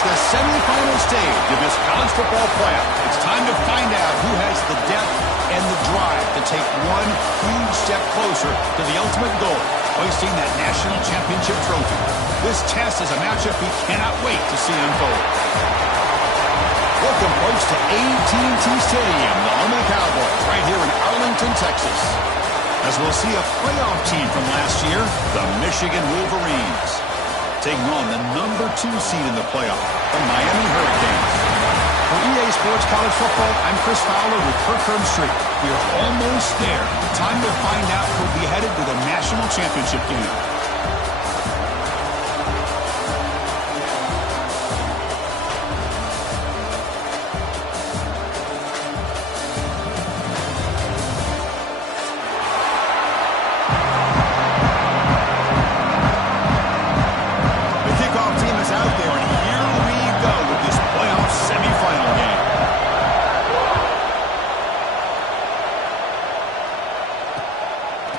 It's the semifinal stage of this college football playoff. It's time to find out who has the depth and the drive to take one huge step closer to the ultimate goal, hoisting that national championship trophy. This test is a matchup we cannot wait to see unfold. Welcome, folks, to AT&T Stadium, the home of the Cowboys, right here in Arlington, Texas. As we'll see a playoff team from last year, the Michigan Wolverines, taking on the #2 seed in the playoff, the Miami Hurricanes. For EA Sports College Football, I'm Chris Fowler with Kirk Herbstreit. We are almost there. Time to find out who'll be headed to the national championship game.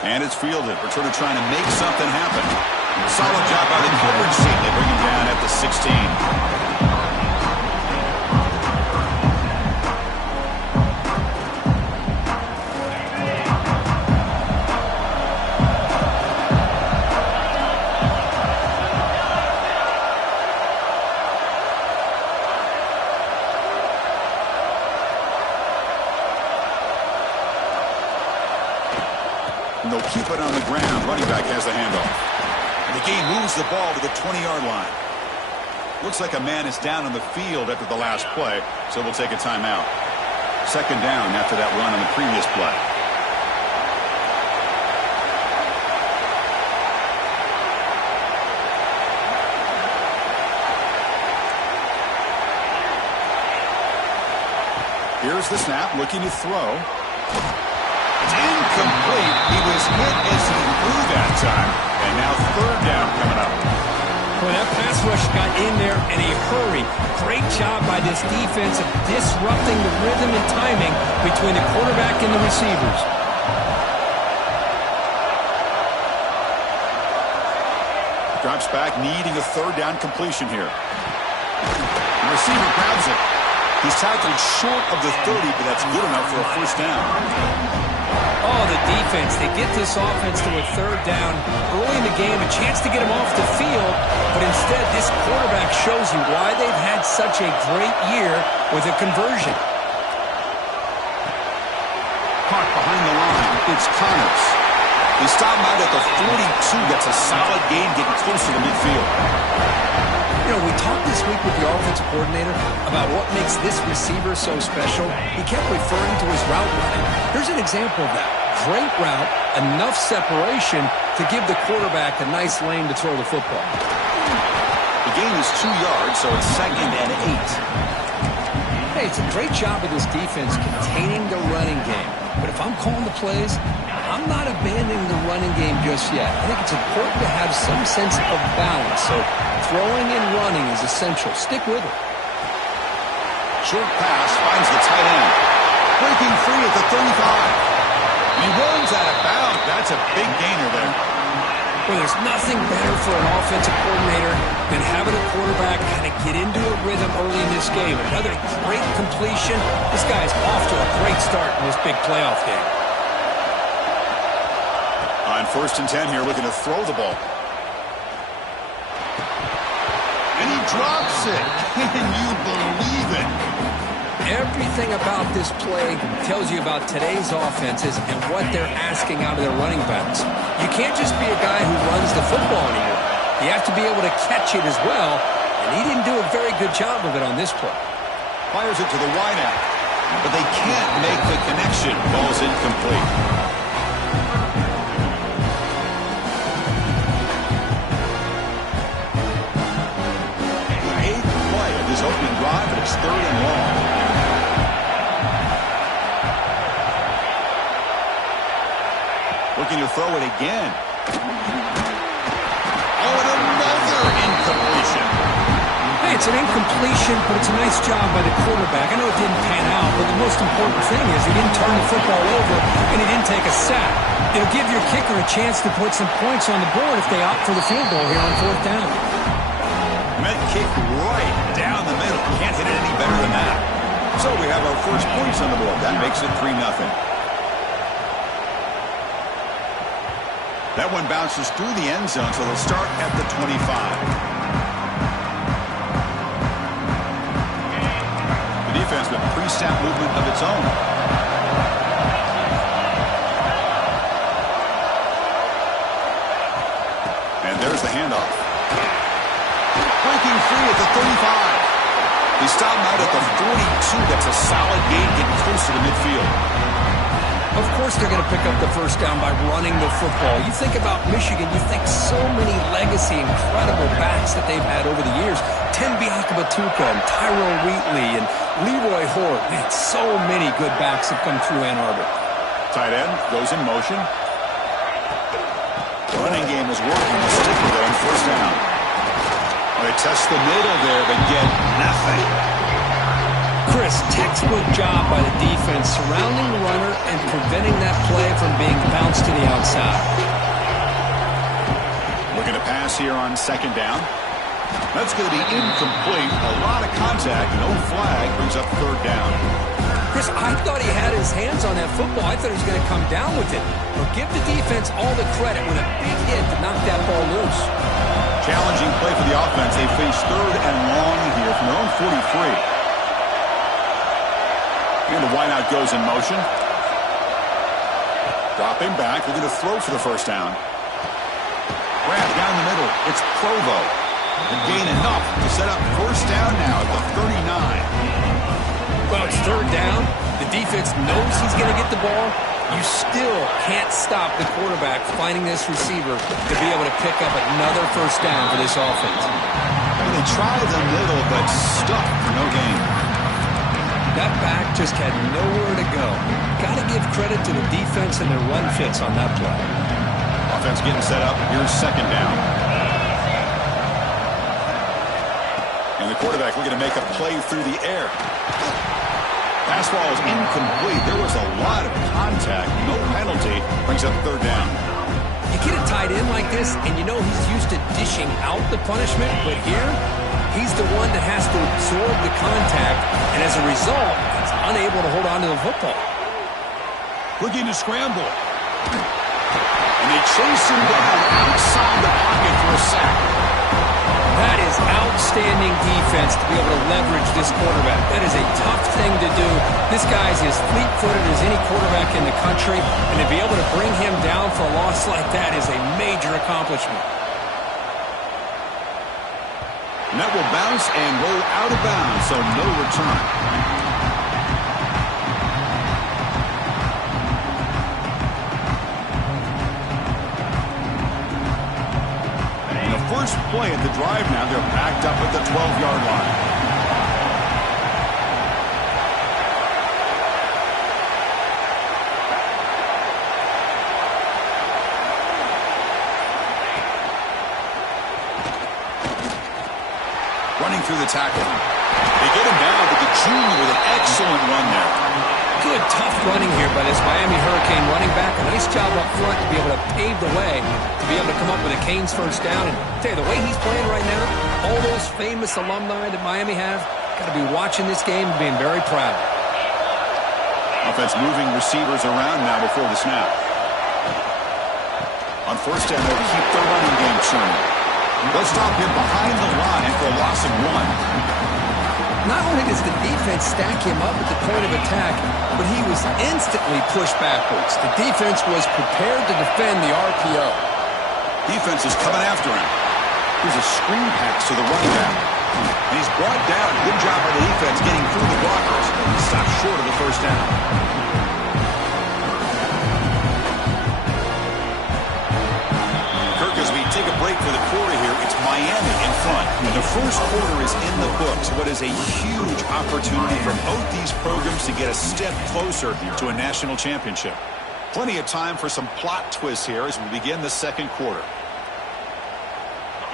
And it's fielded. Returner trying to make something happen. Solid job by the coverage team. They bring him down at the 16. And they'll keep it on the ground. Running back has the handoff. And the game moves the ball to the 20-yard line. Looks like a man is down on the field after the last play, so we'll take a timeout. Second down after that run on the previous play. Here's the snap, looking to throw. It's incomplete. He was hit as he threw that time. And now third down coming up. Well, that pass rush got in there in a hurry. Great job by this defense of disrupting the rhythm and timing between the quarterback and the receivers. Drops back, needing a third down completion here. The receiver grabs it. He's tackled short of the 30, but that's good enough for a first down. Oh, the defense. They get this offense to a third down early in the game, a chance to get him off the field, but instead this quarterback shows you why they've had such a great year with a conversion. Caught behind the line. It's Connors. They stop him out at the 42. That's a solid gain, getting closer to midfield. You know, we talked this week with the offensive coordinator about what makes this receiver so special. He kept referring to his route running. Here's an example of that. Great route, enough separation to give the quarterback a nice lane to throw the football. The gain is 2 yards, so it's 2nd and 8. Hey, it's a great job of this defense containing the running game. But if I'm calling the plays, I'm not abandoning the running game just yet. I think it's important to have some sense of balance. So throwing and running is essential. Stick with it. Short pass finds the tight end. Breaking free at the 35. He runs out of bounds. That's a big gainer there. Well, there's nothing better for an offensive coordinator than having a quarterback kind of get into a rhythm early in this game. Another great completion. This guy's off to a great start in this big playoff game. On 1st and 10 here, looking to throw the ball. And he drops it. Can you believe it? Everything about this play tells you about today's offenses and what they're asking out of their running backs. You can't just be a guy who runs the football anymore. You have to be able to catch it as well, and he didn't do a very good job of it on this play. Fires it to the wideout, but they can't make the connection. Ball's incomplete. Opening drive, but it's 3rd and long. Looking to throw it again. Oh, and another incompletion. Hey, it's an incompletion, but it's a nice job by the quarterback. I know it didn't pan out, but the most important thing is he didn't turn the football over and he didn't take a sack. It'll give your kicker a chance to put some points on the board if they opt for the field goal here on 4th down. And that kick right down the middle. Can't hit it any better than that. So we have our first points on the board. That makes it 3-0. That one bounces through the end zone, so they'll start at the 25. The defense with pre-snap movement of its own. And there's the handoff. Breaking free at the 35. He stopped him out at the 42. That's a solid gain, getting closer to midfield. Of course they're going to pick up the first down by running the football. You think about Michigan, you think so many legacy, incredible backs that they've had over the years. Tim Biakabatuka and Tyrone Wheatley and Leroy Hort. Man, so many good backs have come through Ann Arbor. Tight end goes in motion. The running game is working. The sticker though on first down. They test the middle there, but get nothing. Chris, textbook job by the defense surrounding the runner and preventing that play from being bounced to the outside. Looking to pass here on second down. That's going to be incomplete. A lot of contact. No flag brings up third down. Chris, I thought he had his hands on that football. I thought he was going to come down with it. But give the defense all the credit with a big hit to knock that ball loose. Challenging play for the offense. They face third and long here from their own 43. And the wideout goes in motion. Dropping back, looking to throw for the first down. Grab down the middle. It's Provo. And gain enough to set up first down now at the 39. Well, it's third down. The defense knows he's going to get the ball. You still can't stop the quarterback finding this receiver to be able to pick up another first down for this offense. And they try the middle, but stuck for no gain. That back just had nowhere to go. Got to give credit to the defense and their run fits on that play. Offense getting set up. Here's second down. And the quarterback looking to make a play through the air. Pass ball is incomplete. There was a lot of contact. No penalty. Brings up third down. You get a tight end like this, and you know he's used to dishing out the punishment, but here, he's the one that has to absorb the contact, and as a result, he's unable to hold on to the football. Looking to scramble. And they chase him down outside the pocket for a sack. That is outstanding defense to be able to leverage this quarterback. That is a tough thing to do. This guy's as fleet-footed as any quarterback in the country, and to be able to bring him down for a loss like that is a major accomplishment. And that will bounce and roll out of bounds, so no return. First play at the drive now. They're backed up at the 12-yard line. Running through the tackle. They get him down, but the junior with an excellent run there. Good, tough running here by this Miami Hurricane running back. A nice job up front to be able to pave the way, to be able to come up with a Canes first down. And tell you, the way he's playing right now, all those famous alumni that Miami have, got to be watching this game and being very proud. Offense moving receivers around now before the snap. On first down, they'll keep their running game churning. They'll stop him behind the line for a loss of 1. Not only does the defense stack him up at the point of attack, but he was instantly pushed backwards. The defense was prepared to defend the RPO. Defense is coming after him. Here's a screen pass to the running back. And he's brought down. Good job by the defense getting through the blockers. He stopped short of the first down. Kirk, as we take a break for the quarter here, it's Miami in front. And the first quarter is in the books. What is a huge opportunity for both these programs to get a step closer to a national championship. Plenty of time for some plot twists here as we begin the second quarter.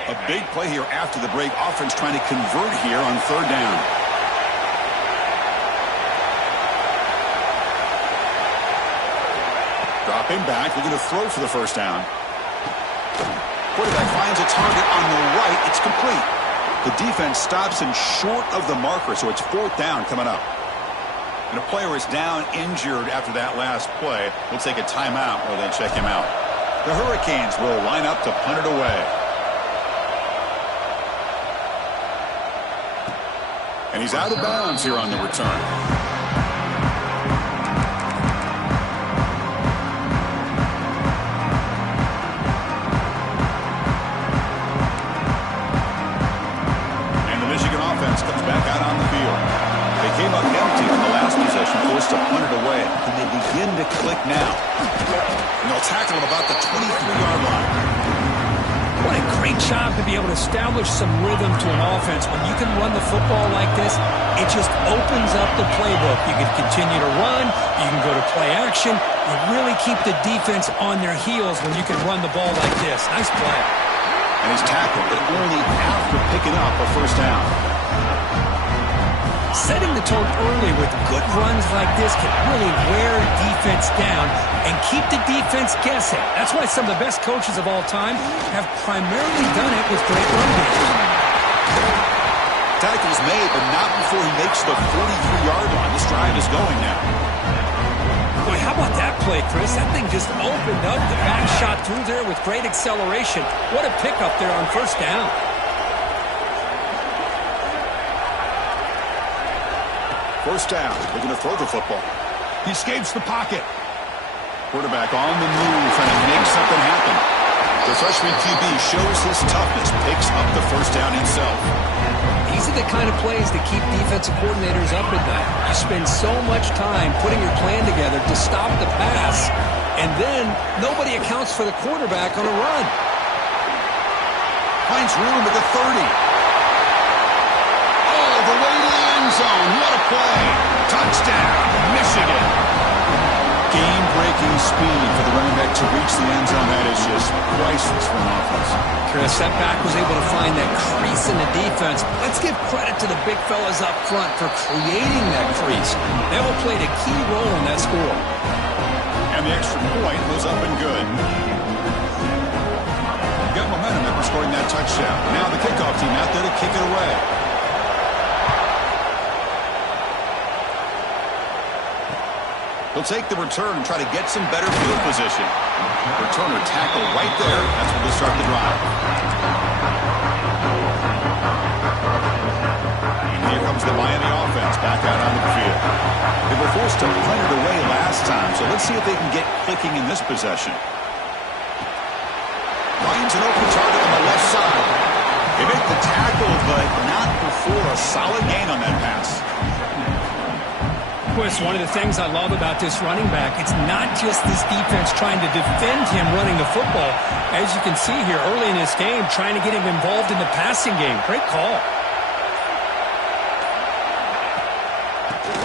A big play here after the break. Offense trying to convert here on third down. Dropping back, looking to throw for the first down. Quarterback finds a target on the right. It's complete. The defense stops him short of the marker, so it's 4th down coming up. And a player is down injured after that last play. We'll take a timeout while they check him out. The Hurricanes will line up to punt it away. And he's out of bounds here on the return. And the Michigan offense comes back out on the field. They came up empty in the last possession, forced to punt it away. And they begin to click now. And they'll tackle him about the 23-yard line. What a great job to be able to establish some rhythm to an offense. When you can run the football like this, it just opens up the playbook. You can continue to run. You can go to play action. You really keep the defense on their heels when you can run the ball like this. Nice play. And he's tackled, but only after picking up a 1st down. Setting the tone early with good runs like this can really wear a defense down and keep the defense guessing. That's why some of the best coaches of all time have primarily done it with great run games. Tackle's made, but not before he makes the 43-yard line. This drive is going now. Boy, how about that play, Chris? That thing just opened up. The back shot through there with great acceleration. What a pickup there on 1st down. 1st down. Looking to throw the football. He escapes the pocket. Quarterback on the move, trying to make something happen. The freshman QB shows his toughness, picks up the 1st down himself. These are the kind of plays that keep defensive coordinators up at night. You spend so much time putting your plan together to stop the pass, and then nobody accounts for the quarterback on a run. Finds room at the 30. Oh, the way to the end zone. What a play. Touchdown, Michigan. Game-breaking speed for the running back to reach the end zone. That is just priceless for an offense. Chris, that back was able to find that crease in the defense. Let's give credit to the big fellas up front for creating that crease. They all played a key role in that score. And the extra point was up and good. Got momentum after scoring that touchdown. Now the kickoff team out there to kick it away. He'll take the return and try to get some better field position. Returner tackle right there. That's where they'll start the drive. And here comes the Miami offense back out onto the field. They were forced to punt it away last time, so let's see if they can get clicking in this possession. Finds an open target on the left side. They make the tackle, but not before a solid gain on that pass. Chris, one of the things I love about this running back, it's not just this defense trying to defend him running the football. As you can see here early in this game, trying to get him involved in the passing game. Great call.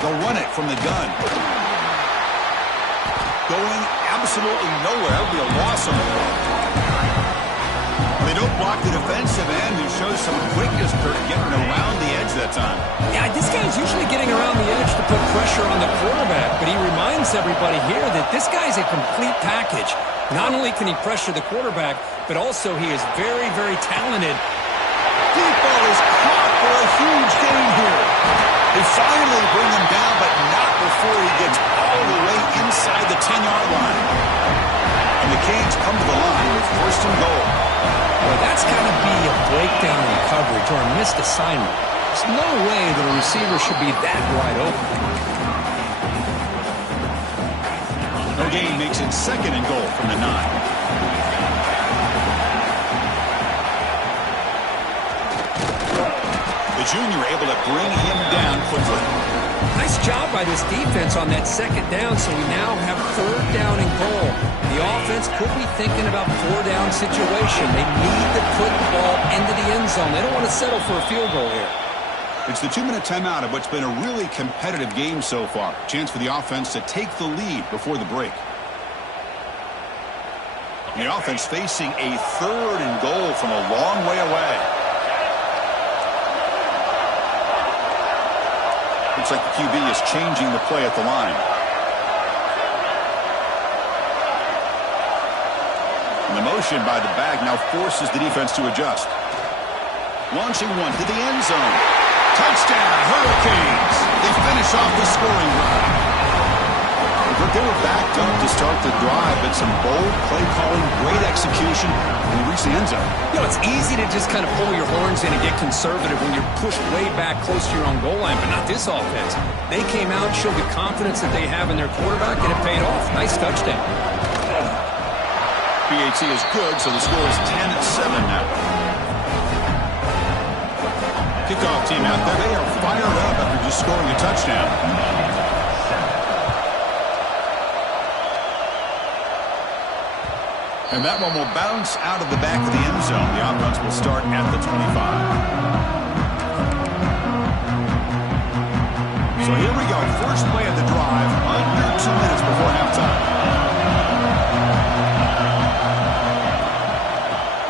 They'll run it from the gun. Going absolutely nowhere. That would be a loss on the ball. They don't block the defensive end, who shows some quickness for getting around the edge that time. Yeah, this guy's usually getting around the edge to put pressure on the quarterback, but he reminds everybody here that this guy's a complete package. Not only can he pressure the quarterback, but also he is very, very talented. Deep ball is caught for a huge gain here. They finally bring him down, but not before he gets all the way inside the 10-yard line. And the Canes come to the line with 1st and goal. Well, that's got to be a breakdown in coverage or a missed assignment. There's no way that a receiver should be that wide open. No gain makes it 2nd and goal from the 9. The junior able to bring him down quickly. Nice job by this defense on that 2nd down, so we now have 3rd down and goal. The offense could be thinking about 4-down situation. They need to put the ball into the end zone. They don't want to settle for a field goal here. It's the 2-minute timeout of what's been a really competitive game so far. Chance for the offense to take the lead before the break. And the offense facing a 3rd and goal from a long way away. Looks like the QB is changing the play at the line. And the motion by the back now forces the defense to adjust. Launching one to the end zone. Touchdown, Hurricanes. They finish off the scoring run. But they were backed up to start the drive, but some bold play calling, great execution, and they reached the end zone. You know, it's easy to just kind of pull your horns in and get conservative when you're pushed way back close to your own goal line, but not this offense. They came out, showed the confidence that they have in their quarterback, and it paid off. Nice touchdown. PAT is good, so the score is 10-7 now. Kickoff team out there. They are fired up after just scoring a touchdown. And that one will bounce out of the back of the end zone. The offense will start at the 25. So here we go. First play of the drive. Under 2 minutes before halftime.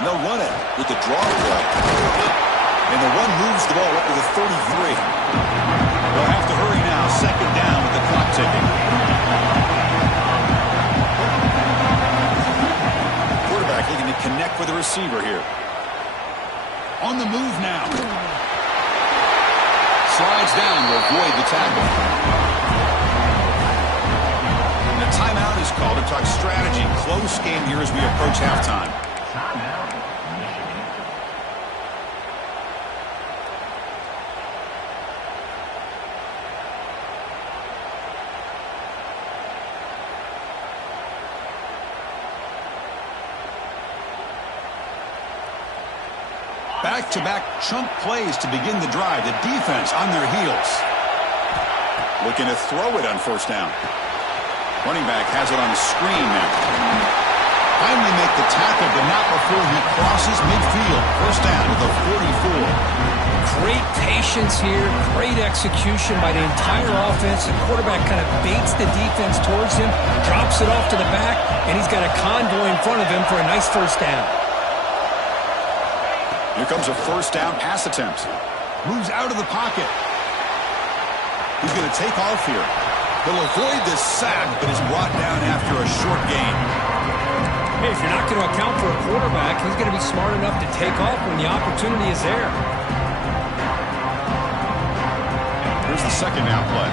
And they'll run it with the draw play. And the run moves the ball up to the 33. They'll have to hurry now. Second down with the clock ticking. Looking to connect with the receiver here. On the move now. Slides down to avoid the tackle. And a timeout is called to talk strategy. Close game here as we approach halftime. Back-to-back chunk plays to begin the drive. The defense on their heels. Looking to throw it on first down. Running back has it on the screen now. Finally make the tackle, but not before he crosses midfield. First down to the 44. Great patience here. Great execution by the entire offense. The quarterback kind of baits the defense towards him, drops it off to the back, and he's got a convoy in front of him for a nice first down. Here comes a first down pass attempt. Moves out of the pocket. He's going to take off here. He'll avoid this sack, but is brought down after a short gain. Hey, if you're not going to account for a quarterback, he's going to be smart enough to take off when the opportunity is there. Here's the second down play.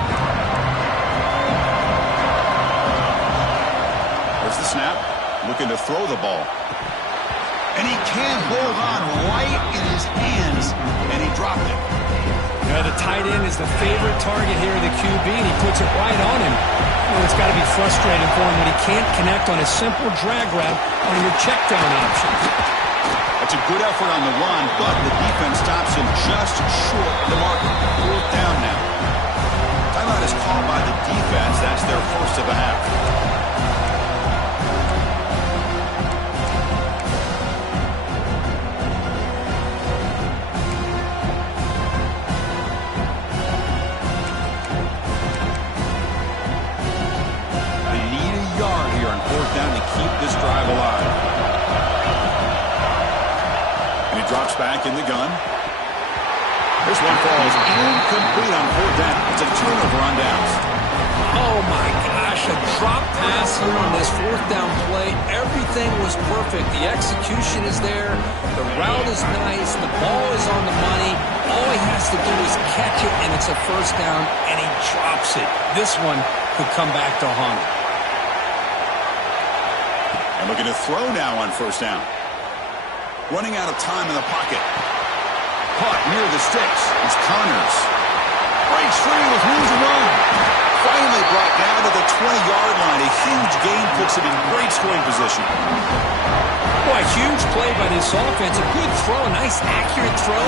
There's the snap. Looking to throw the ball. And he can't hold on right in his hands, and he dropped it. Yeah, the tight end is the favorite target here of the QB, and he puts it right on him. Well, it's got to be frustrating for him when he can't connect on a simple drag route on your check down option. That's a good effort on the run, but the defense stops him just short of the mark. Fourth down now. Timeout is called by the defense. That's their first of the half. Down to keep this drive alive. And he drops back in the gun. This one falls incomplete on fourth down. It's a turnover on downs. Oh my gosh, a drop pass here on this fourth down play. Everything was perfect. The execution is there. The route is nice. The ball is on the money. All he has to do is catch it, and it's a first down, and he drops it. This one could come back to haunt him. And looking to throw now on first down. Running out of time in the pocket. Caught near the sticks. It's Connors. Breaks free with room to run. Finally brought down to the 20-yard line. A huge gain puts him in great scoring position. Boy, a huge play by this offense. A good throw, a nice accurate throw.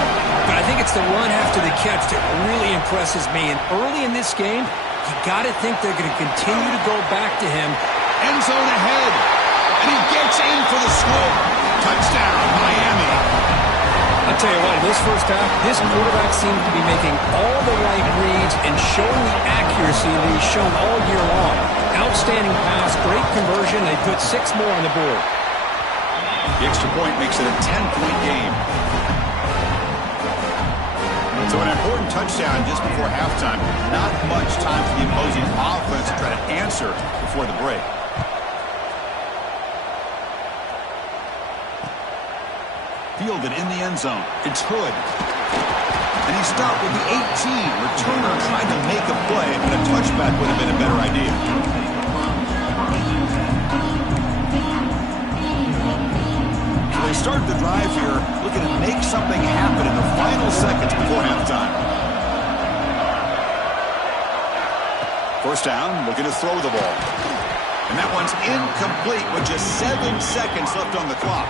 But I think it's the run after the catch that really impresses me. And early in this game, you got to think they're going to continue to go back to him. End zone ahead. And he gets in for the score. Touchdown, Miami. I'll tell you what, this first half, this quarterback seems to be making all the right reads and showing the accuracy that he's shown all year long. Outstanding pass, great conversion. They put 6 more on the board. The extra point makes it a 10-point game. So an important touchdown just before halftime. Not much time for the opposing offense to try to answer before the break. fielded in the end zone. It's Hood. And he stopped with the 18. Returner tried to make a play, but a touchback would have been a better idea. So they start the drive here, looking to make something happen in the final seconds before halftime. First down, looking to throw the ball. And that one's incomplete with just 7 seconds left on the clock.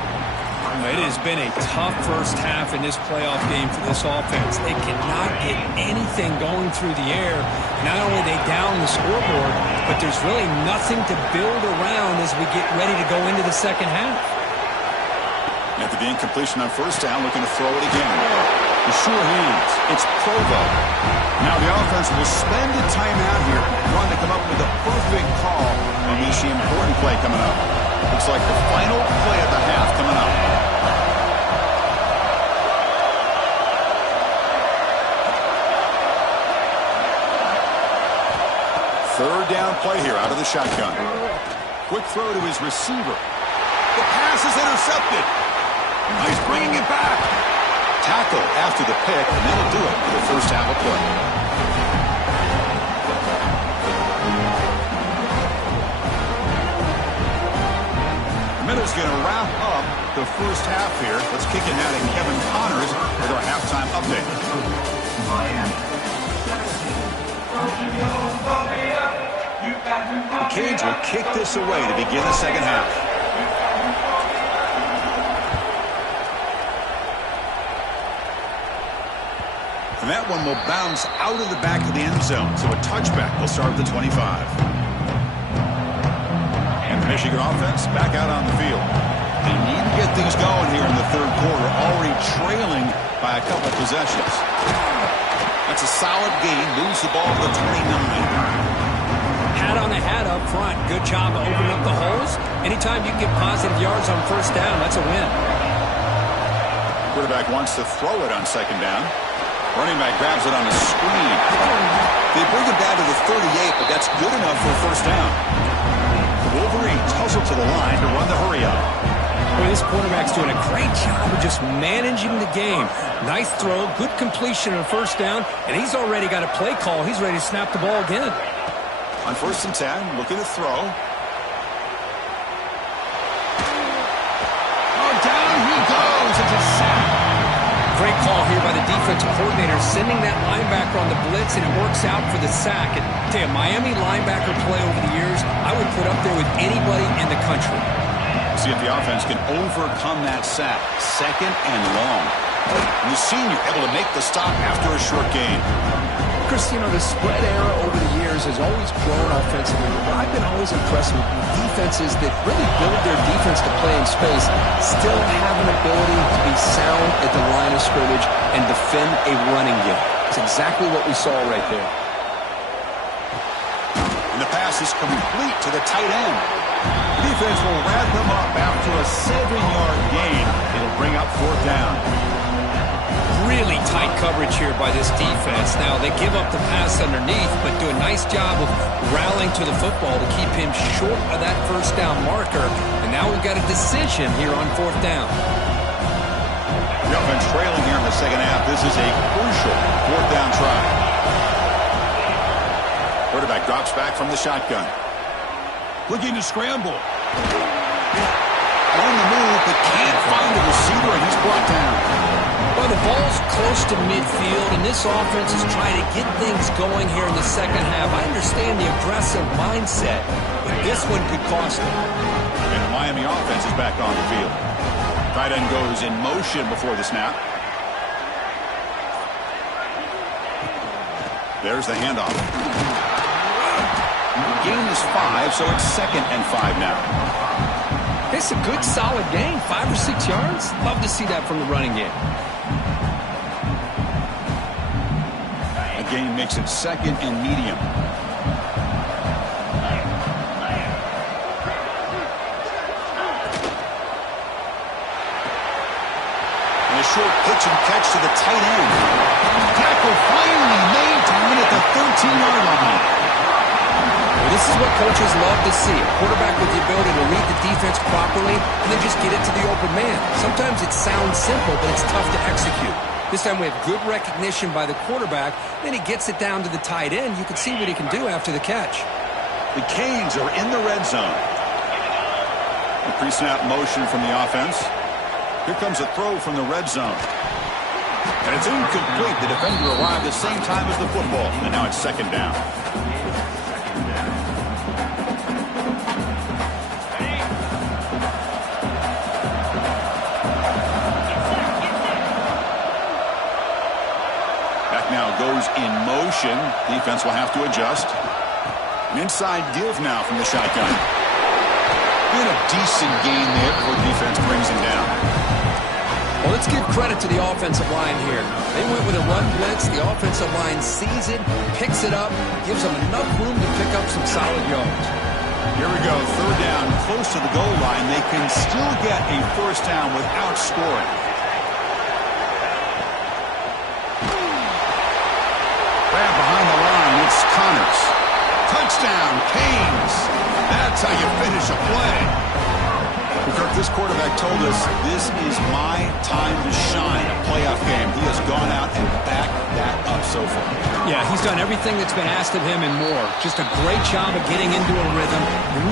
It has been a tough first half in this playoff game for this offense. They cannot get anything going through the air. Not only they down the scoreboard, but there's really nothing to build around as we get ready to go into the second half. After the incompletion on first down, looking to throw it again. The sure hands. It's Provo. Now the offense will spend a timeout here, trying to come up with a perfect call on this important play coming up. Looks like the final play of the half coming up. Third down play here out of the shotgun. Quick throw to his receiver. The pass is intercepted. He's bringing it back. Tackle after the pick, and that'll do it for the first half of play. The Minnows going to wrap up the first half here. Let's kick it now to Kevin Connors with our halftime update. The Canes will kick this away to begin the second half. And that one will bounce out of the back of the end zone. So a touchback will start at the 25. And the Michigan offense back out on the field. They need to get things going here in the third quarter, already trailing by a couple possessions. That's a solid gain. Moves the ball to the 29. Hat on the hat up front. Good job of opening up the holes. Anytime you can get positive yards on first down, that's a win. Quarterback wants to throw it on second down. Running back grabs it on a screen. They bring it down to the 38, but that's good enough for a first down. The Wolverines hustle to the line to run the hurry up. Boy, this quarterback's doing a great job of just managing the game. Nice throw, good completion on first down, and he's already got a play call. He's ready to snap the ball again. On first and 10, looking to throw. Oh, down he goes. It's a sack. Great call here by the defensive coordinator, sending that linebacker on the blitz, and it works out for the sack. And tell you, Miami linebacker play over the years, I would put up there with anybody in the country. See if the offense can overcome that sack. Second and long. And the senior able to make the stop after a short gain. Chris, you know, the spread era over the years has always grown offensively, but I've been always impressed with defenses that really build their defense to play in space, still have an ability to be sound at the line of scrimmage and defend a running game. It's exactly what we saw right there. And the pass is complete to the tight end. The defense will wrap him up after a 7-yard gain. It'll bring up fourth down. Really tight coverage here by this defense. Now, they give up the pass underneath, but do a nice job of rallying to the football to keep him short of that first down marker. And now we've got a decision here on fourth down. The offense trailing here in the second half. This is a crucial fourth down try. Quarterback drops back from the shotgun. Looking to scramble. On the move, but can't find the receiver, and he's brought down. Well, the ball's close to midfield, and this offense is trying to get things going here in the second half. I understand the aggressive mindset, but this one could cost them. And the Miami offense is back on the field. Tight end goes in motion before the snap. There's the handoff. The gain is 5, so it's second and 5 now. It's a good, solid gain, 5 or 6 yards. Love to see that from the running game. A gain makes it second and medium. And a short pitch and catch to the tight end. Tackle finally made to win at the 13-yard line. This is what coaches love to see, a quarterback with the ability to read the defense properly and then just get it to the open man. Sometimes it sounds simple, but it's tough to execute. This time we have good recognition by the quarterback. Then he gets it down to the tight end. You can see what he can do after the catch. The Canes are in the red zone. A pre-snap motion from the offense. Here comes a throw from the red zone. And it's incomplete. The defender arrived at the same time as the football. And now it's second down. Now goes in motion. Defense will have to adjust. An inside give now from the shotgun. Been a decent gain there before the defense brings him down. Well, let's give credit to the offensive line here. They went with a run blitz. The offensive line sees it, picks it up, gives them enough room to pick up some solid yards. Here we go. Third down, close to the goal line. They can still get a first down without scoring. Grab behind the line, it's Connors. Touchdown, Canes. That's how you finish a play. Kirk, this quarterback told us this is my time to shine, a playoff game. He has gone out and backed that up so far. Yeah, he's done everything that's been asked of him and more. Just a great job of getting into a rhythm.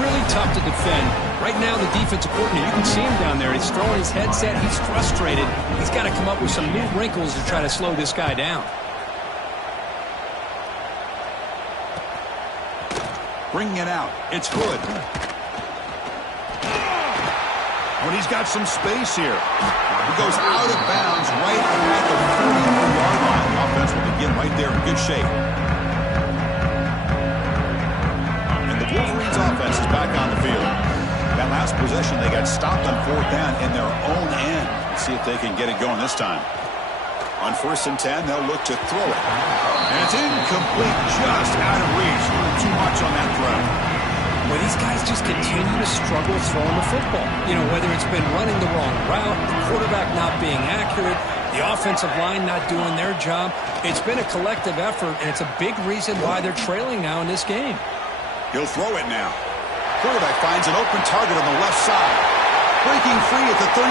Really tough to defend. Right now, the defensive coordinator, you can see him down there. He's throwing his headset. He's frustrated. He's got to come up with some new wrinkles to try to slow this guy down. Bringing it out. It's Hood. But he's got some space here. He goes out of bounds right at the 43-yard line. The offense will begin right there in good shape. And the Wolverines offense is back on the field. That last possession, they got stopped on fourth down in their own end. Let's see if they can get it going this time. On 1st and 10, they'll look to throw it. And it's incomplete, just out of reach. Too much on that throw. Well, these guys just continue to struggle throwing the football. You know, whether it's been running the wrong route, the quarterback not being accurate, the offensive line not doing their job. It's been a collective effort, and it's a big reason why they're trailing now in this game. He'll throw it now. Quarterback finds an open target on the left side. Breaking free at the 35.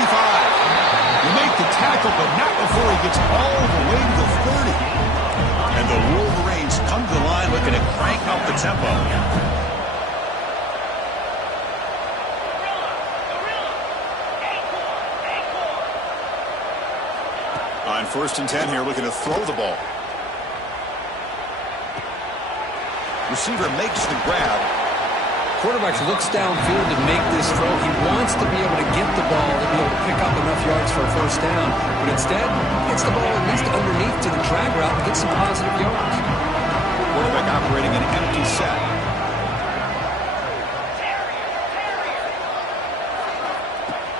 You make the tackle, but not before he gets all the way to the 30. And the Wolverines come to the line looking to crank up the tempo. On 1st and 10 here, looking to throw the ball. Receiver makes the grab. Quarterback looks downfield to make this throw. He wants to be able to get the ball to be able to pick up enough yards for a first down. But instead, gets the ball at least underneath to the drag route and gets some positive yards. Quarterback operating an empty set.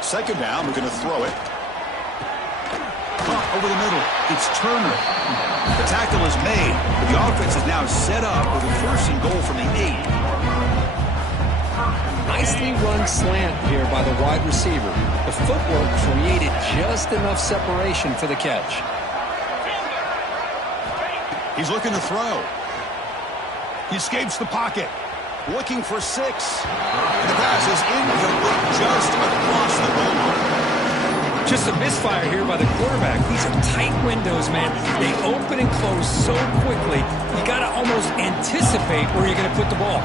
Second down, looking to throw it. Over the middle, it's Turner. The tackle is made, but the offense is now set up with a 1st and goal from the 8. Nicely run slant here by the wide receiver. The footwork created just enough separation for the catch. He's looking to throw. He escapes the pocket. Looking for 6. And the pass is incomplete just across the goal line. Just a misfire here by the quarterback. These are tight windows, man. They open and close so quickly, you got to almost anticipate where you're going to put the ball.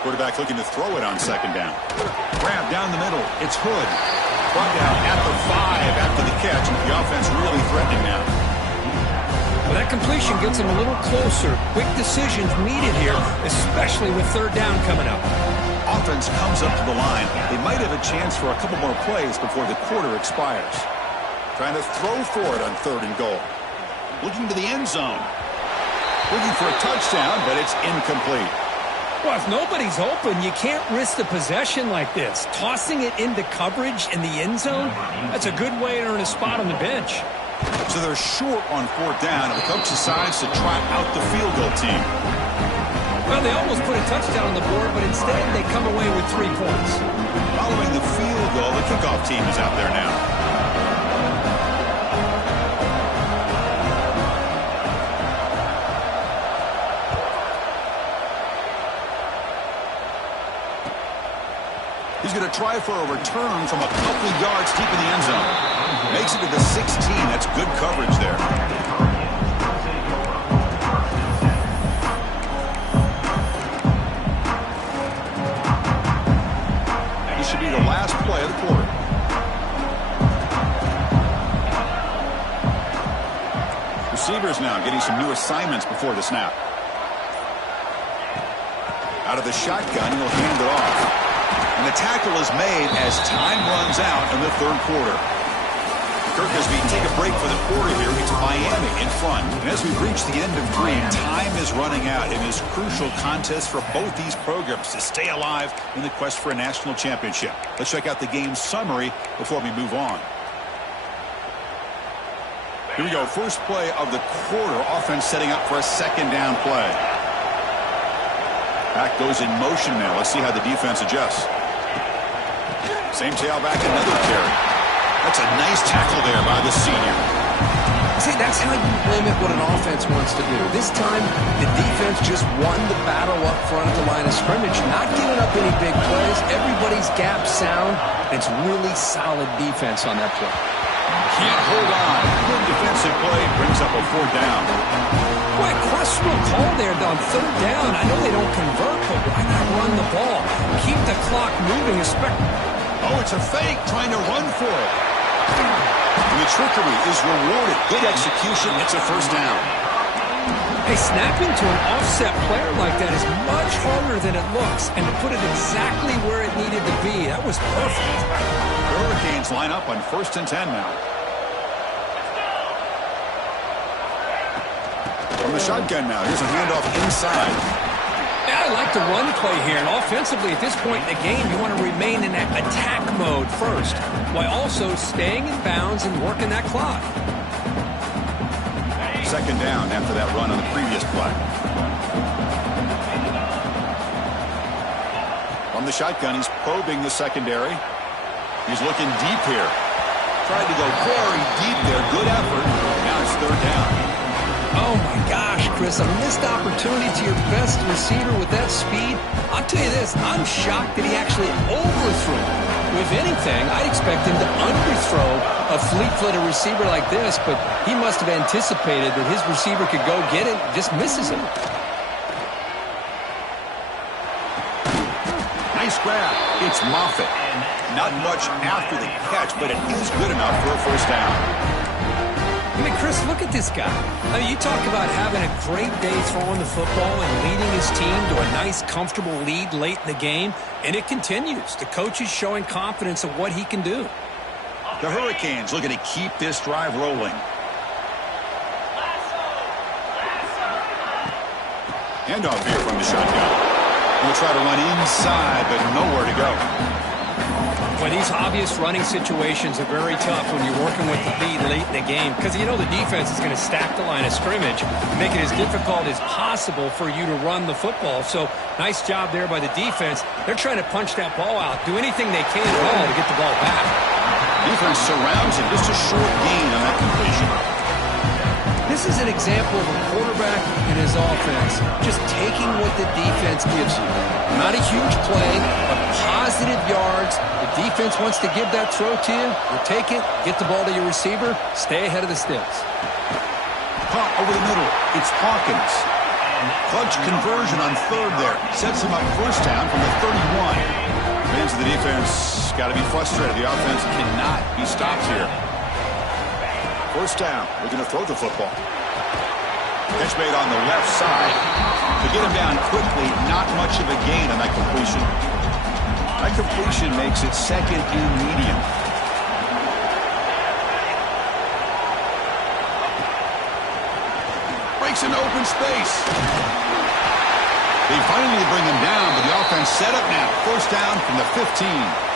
Quarterback looking to throw it on second down. Grab down the middle. It's Hood. Brought down at the 5 after the catch. The offense really threatening now. Well, that completion gets them a little closer. Quick decisions needed here, especially with third down coming up. Offense comes up to the line. They might have a chance for a couple more plays before the quarter expires. Trying to throw for it on 3rd and goal. Looking to the end zone. Looking for a touchdown, but it's incomplete. Well, if nobody's open, you can't risk the possession like this. Tossing it into coverage in the end zone, that's a good way to earn a spot on the bench. So they're short on 4th down, and the coach decides to try out the field goal team. Well, they almost put a touchdown on the board, but instead they come away with 3 points. Following the field goal, the kickoff team is out there now. He's going to try for a return from a couple yards deep in the end zone. Makes it to the 16. That's good coverage there. This should be the last play of the quarter. Receivers now getting some new assignments before the snap. Out of the shotgun, he'll hand it off. And the tackle is made as time runs out in the third quarter. Kirk, as we take a break for the quarter here, it's Miami in front. And as we reach the end of 3, time is running out in this crucial contest for both these programs to stay alive in the quest for a national championship. Let's check out the game summary before we move on. Here we go. First play of the quarter. Offense setting up for a second down play. Back goes in motion now. Let's see how the defense adjusts. Same tailback, another carry. That's a nice tackle there by the senior. See, that's how you limit what an offense wants to do. This time, the defense just won the battle up front at the line of scrimmage, not giving up any big plays. Everybody's gap sound. It's really solid defense on that play. Can't hold on. Good defensive play brings up a 4th down. Boy, questionable call there on 3rd down. I know they don't convert, but why not run the ball? Keep the clock moving. Oh, it's a fake, trying to run for it. And the trickery is rewarded. Good execution. It's a 1st down. Hey, snapping to an offset player like that is much harder than it looks. And to put it exactly where it needed to be, that was perfect. The Hurricanes line up on 1st and 10 now. From the shotgun now, here's a handoff inside. Yeah, I like the run play here. And offensively, at this point in the game, you want to remain in that attack mode first, while also staying in bounds and working that clock. 2nd down after that run on the previous play. From the shotgun, he's probing the secondary. He's looking deep here. Tried to go very deep there. Good effort. Now it's 3rd down. Oh, my gosh, Chris, a missed opportunity to your best receiver with that speed. I'll tell you this, I'm shocked that he actually overthrew. If anything, I'd expect him to underthrow a fleet-footed receiver like this, but he must have anticipated that his receiver could go get it and just misses him. Nice grab. It's Moffitt. Not much after the catch, but it is good enough for a 1st down. I mean, Chris, look at this guy. I mean, you talk about having a great day throwing the football and leading his team to a nice, comfortable lead late in the game, and it continues. The coach is showing confidence of what he can do. The Hurricanes looking to keep this drive rolling. Handoff here from the shotgun. He'll try to run inside, but nowhere to go. Well, these obvious running situations are very tough when you're working with the lead late in the game because you know the defense is going to stack the line of scrimmage, make it as difficult as possible for you to run the football. So, nice job there by the defense. They're trying to punch that ball out, do anything they can at all to get the ball back. Defense surrounds him. Just a short gain on that completion. This is an example of a quarterback and his offense just taking what the defense gives you. Not a huge play, but positive yards. The defense wants to give that throw to you. You take it, get the ball to your receiver, stay ahead of the sticks. Caught over the middle. It's Hawkins. Clutch conversion on 3rd there. Sets him up 1st down from the 31. Fans of the defense got to be frustrated. The offense cannot be stopped here. 1st down. We're going to throw the football. Catch made on the left side. To get him down quickly, not much of a gain on that completion. That completion makes it 2nd and medium. Breaks into open space. They finally bring him down, but the offense set up now. 1st down from the 15.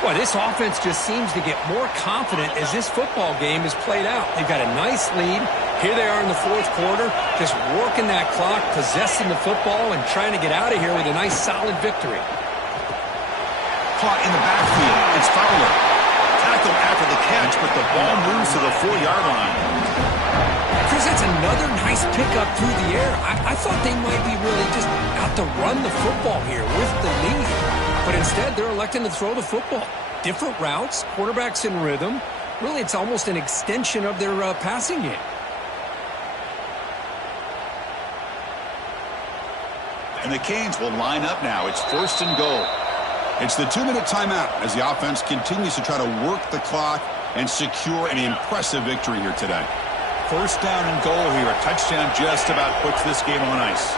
Well, this offense just seems to get more confident as this football game is played out. They've got a nice lead. Here they are in the 4th quarter, just working that clock, possessing the football, and trying to get out of here with a nice, solid victory. Caught in the backfield. It's Fowler. Tackled after the catch, but the ball moves to the 4-yard line. Chris, that's another nice pickup through the air. I thought they might be really just out to run the football here with the lead. But instead, they're electing to throw the football. Different routes, quarterbacks in rhythm. Really, it's almost an extension of their passing game. And the Canes will line up now. It's 1st and goal. It's the 2-minute timeout as the offense continues to try to work the clock and secure an impressive victory here today. 1st down and goal here. A touchdown just about puts this game on ice.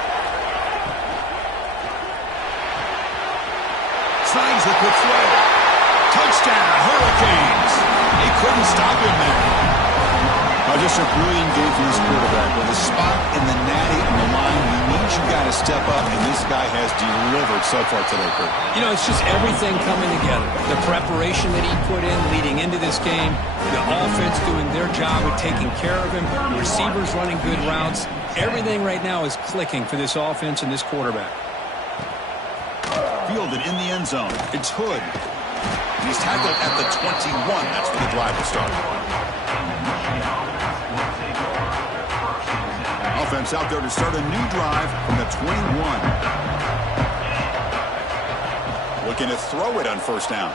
Signs it with throw. Touchdown, Hurricanes. They couldn't stop him there. Just a brilliant game from this quarterback. With a spot in the natty and the line, you need you got to step up, and this guy has delivered so far today, Kurt. You know, it's just everything coming together. The preparation that he put in leading into this game, the offense doing their job of taking care of him, the receivers running good routes. Everything right now is clicking for this offense and this quarterback. Fielded in the end zone. It's Hood. He's tackled at the 21. That's where the drive will start. Offense out there to start a new drive from the 21. Looking to throw it on 1st down.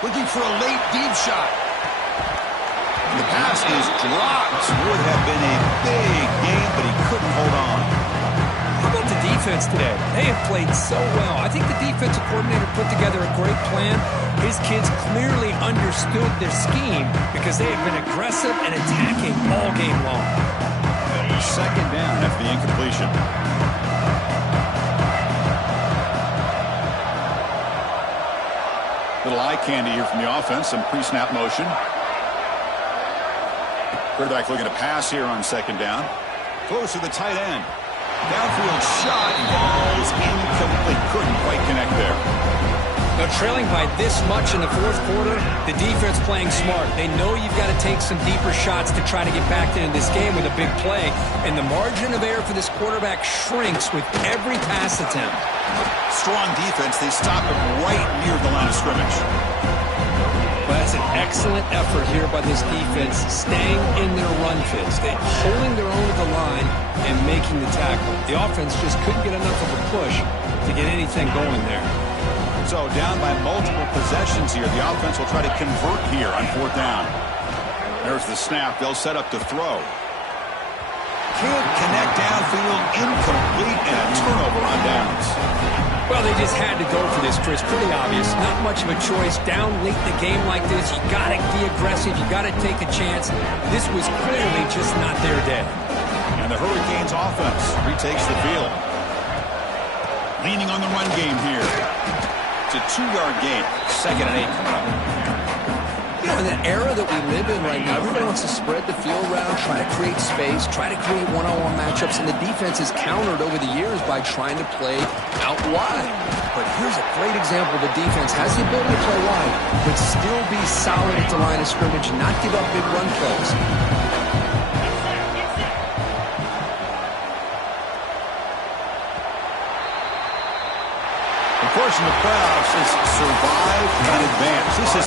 Looking for a late deep shot. And the pass is dropped. Would have been a big game, but he couldn't hold on. How about the defense today? They have played so well. I think the defensive coordinator put together a great plan. His kids clearly understood their scheme because they have been aggressive and attacking all game long. 2nd down after the incompletion. Little eye candy here from the offense. Some pre-snap motion. Quarterback looking to pass here on 2nd down. Close to the tight end. Downfield shot. Ball's incomplete. Couldn't quite connect there. Now, trailing by this much in the 4th quarter, the defense playing smart. They know you've got to take some deeper shots to try to get back into this game with a big play. And the margin of error for this quarterback shrinks with every pass attempt. Strong defense. They stop him right near the line of scrimmage. Well, that's an excellent effort here by this defense, staying in their run fits. They're holding their own at the line and making the tackle. The offense just couldn't get enough of a push to get anything going there. So down by multiple possessions here. The offense will try to convert here on 4th down. There's the snap. They'll set up to throw. Can't connect downfield. Incomplete and a turnover on downs. Well, they just had to go for this, Chris. Pretty obvious. Not much of a choice. Down late in the game like this, you got to be aggressive. You got to take a chance. This was clearly just not their day. And the Hurricanes offense retakes the field. Leaning on the run game here. It's a 2-yard gain. 2nd and 8 coming up. You know, in the era that we live in right now, everybody wants to spread the field around, try to create space, try to create one-on-one matchups, and the defense is countered over the years by trying to play out wide. But here's a great example. The defense has the ability to play wide, but still be solid at the line of scrimmage, not give up big run plays. Of course, in the playoffs, it's survive and advance. This is